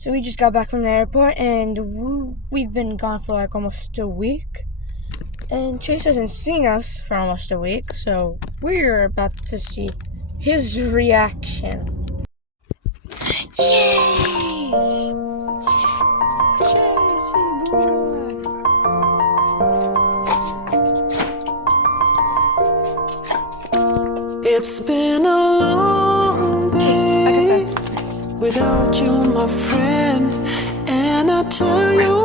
So we just got back from the airport, and we've been gone for like almost a week. And Chase hasn't seen us for almost a week, so we're about to see his reaction. Chase! Chasey boy! It's been a long day without you, my friend, and I tell you